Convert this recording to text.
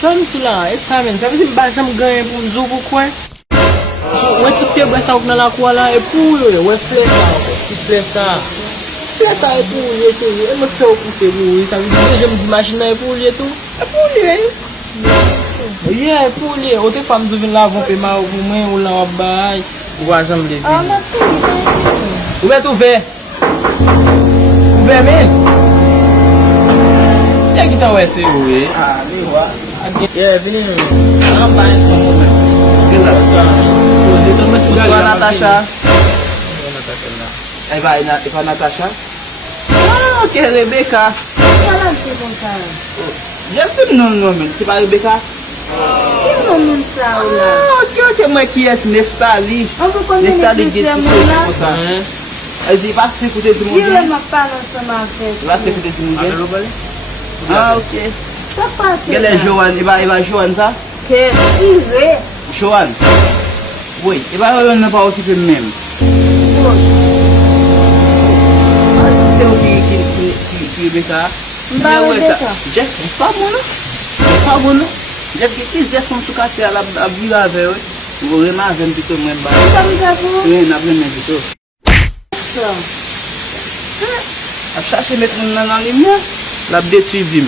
Chon sou la, e sa men, sa vezi m ba jam ganyen pou m zo pou kwen. Wè tout piye bwe sa wak nan la kwa la, e pou yo, wè fle sa, ti fle sa. Fle sa e pou yo, chéri, e mè fè ou pou se pou yo, sa vezi jem di machin nan e pou yo tout. E pou yo, e pou yo, o te fam zo vin la von pe ma ou mwen ou la wap bay, ou wajam le vin. Mè pou yo. Ou mè tou ve? Ou ve men? Ya ki ta wè se ou e? Lewa. Vini an ba en son moment. Gila sa. Poze ton mè sou gali la Natasha. Natasha. E pa Natasha? Ah, ok, Rebecca. Wala se kon sa. Jem se non men, se pa Rebecca? Ki moun sa ou la? Ok, mwen ki es Neftali. An pou konnen Neftali ki get se si moun la? kote sa. E zi pa se kote di moun Ki gen? le ma palan seman fèt? Va se kote di moun gen? Ah, ok. Sa pase Gè le Johan, e ba Johan sa? Ke rive. Johan? Oui, e ba yon nan pa okipe mèm. Se ou ki Rebecca? Mba Rebecca. Jeff, pa moun nou? Pa moun nou? Jeff ki Jeff kon sou kase a bi la ve ou. Ou reman ven bito mwen ba. Sa mi zavou? Ren ap ven men bito. Sa. A chache met moun nan li mwen. La bde tu vim.